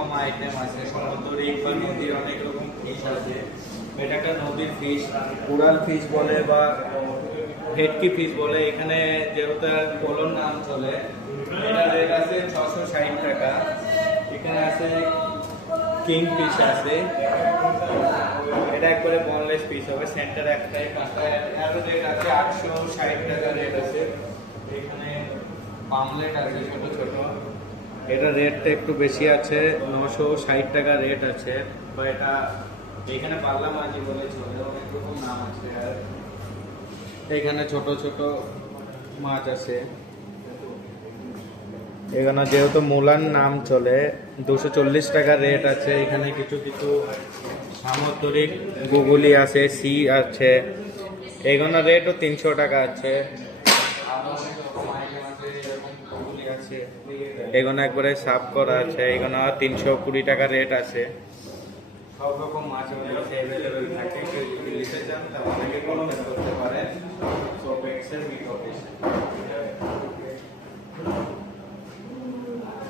রকম আইটেম আছে, সমুদ্রিক বা নদীর অনেক রকম ফিশ আছে। এটা একটা নদীর ফিশ, কোরাল ফিশ বলে বা ভেটকি ফিশ বলে। এখানে যেহেতু পোলোর নাম চলে, এটা রেট আছে 660 টাকা। এখানে আছে কিং ফিশ আছে, এটা একবারে বনলেস পিস হবে, সেন্টার একটাই কাঁটা। এর রেট আছে 860 টাকা রেট আছে। এখানে পামলেট আছে ছোট ছোট, এটা রেটটা একটু বেশি আছে, 960 টাকা রেট আছে। বা এটা এখানে পাল্লা মাঝি বলে চলে, অনেক রকম নাম আছে। আর এখানে ছোট ছোট মাছ আছে। এখানে যেহেতু মুলার নাম চলে, 240 টাকা রেট আছে। এখানে কিছু কিছু সামুদ্রিক গুগলি আছে, সি আছে, এখানে রেটও 300 টাকা আছে। এখানে একবারে সাফ করা আছে, এখানে 320 টাকা রেট আছে। সব রকম মাছ অ্যাভেলেবেল থাকে, কেউ যদি নিতে চান তাহলে কন্ট্যাক্ট করতে পারেন। সো পেক্সের মিট অফিস।